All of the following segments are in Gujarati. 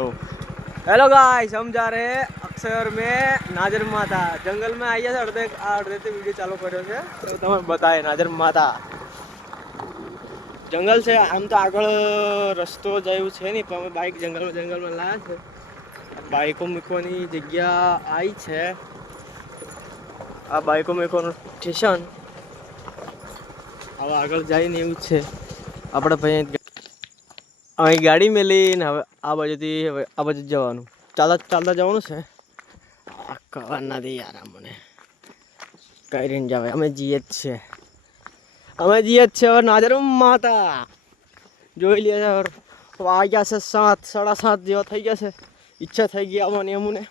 हेलो गाइस, हम जा रहे हैं अक्षर में नाजर माता जंगल में आई है। अर्धे वीडियो चालू કર્યો છે તો તમને બતાય નાજર માતા જંગલ છે। આમ તો આગળ રસ્તો જયું છે નહીં, પણ અમે બાઇક જંગલમાં લાયા છે। બાઇકો મૂકવાની જગ્યા આવી છે। આ બાઇકો મૂકવાનું સ્ટેશન હવે આગળ જઈને એવું છે। આપણે ભાઈ અહીં ગાડી મેલીને હવે આ બાજુથી આ બાજુ જવાનું, ચાલતા જવાનું છે। આ કવર નથી યાર, મને કઈ રહીને જવાય। અમે જઈએ જ છે હવે નાજર માતા જોઈ લે। વાગ્યા છે 7, 7:30 જેવા થઈ ગયા છે। ઈચ્છા થઈ ગઈ આવવાની અમને,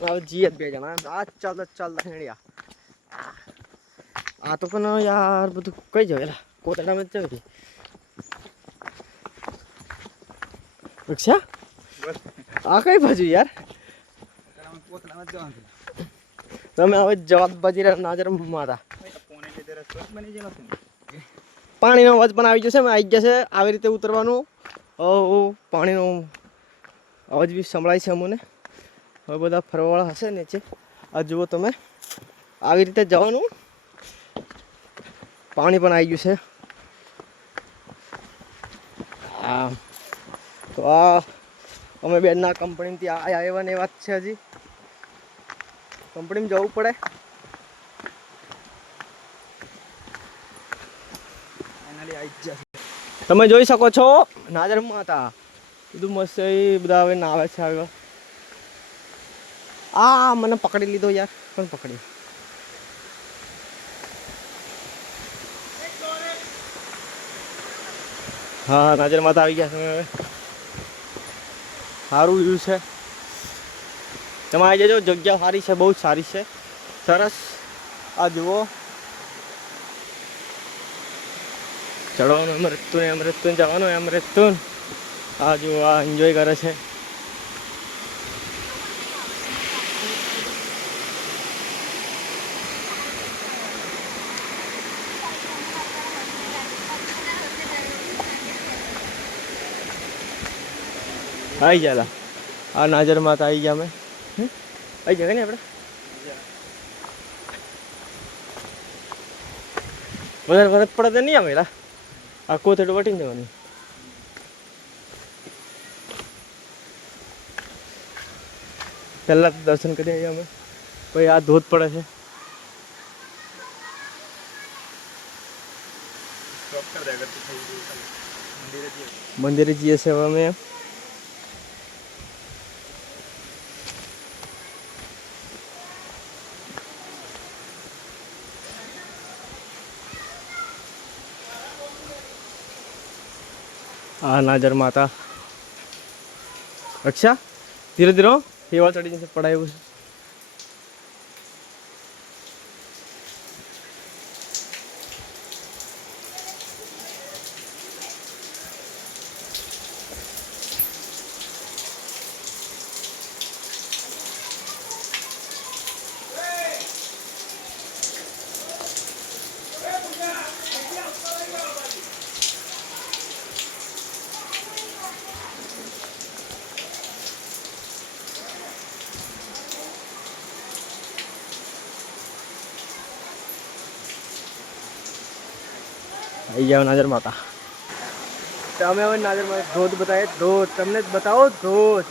હવે જઈએ જ 2 જણા। આ ચાલતા હેડ્યા। આ તો પણ યાર બધું કઈ જવેલા કોતડામાં જ જવી અચ્છા। આ કઈ બાજુ યાર? તમે હવે જવાબ બાજી રહ્યા નાજર માતા। પાણીનો અવાજ પણ આવી જશે, આવી જશે। આવી રીતે ઉતરવાનું। પાણીનો અવાજ બી સંભળાય છે અમને। હવે બધા ફરવાવાળા હશે નીચે। આ જુઓ તમે, આવી રીતે જવાનું। પાણી પણ આવી ગયું છે। તો આ અમે બેનના કંપનીથી આવ્યા ને વાત છે। હજી કંપનીમાં જવું પડે। તમે જોઈ શકો છો નાજર માતા બધું મસ્ત બધા હવે નાવે છે આગળ। આ મને પકડી લીધો યાર, કોણ પકડી? હા, નાજર માતા આવી ગયા છે। હવે સારું વ્યૂ છે, તમે આવી જજો। જગ્યા સારી છે, બહુ સારી છે, સરસ। આ જુઓ ચડવાનું અમૃતતુન જવાનું અમૃતતુન। આ જુઓ આ એન્જોય કરે છે। આવી ગયા આ નાજર માતા આવી ગયા। અમે આવી ગયા ને આપણે વધારે વરસ પડે તો નહીં આવેલા। આ કોથળું વટીને જવાનું। પહેલાં તો દર્શન કરી આવ્યા અમે, પછી આ ધોધ પડે છે। મંદિરે જઈએ છે હવે અમે। આ નાજર માતા રક્ષા ધીરે ધીરે સેવા ચડી જશે, પડાયું છે। आई जाओ नाजर माता। तो हमें नाजर माता धोध बताए, धोध तमने बताओ धोध।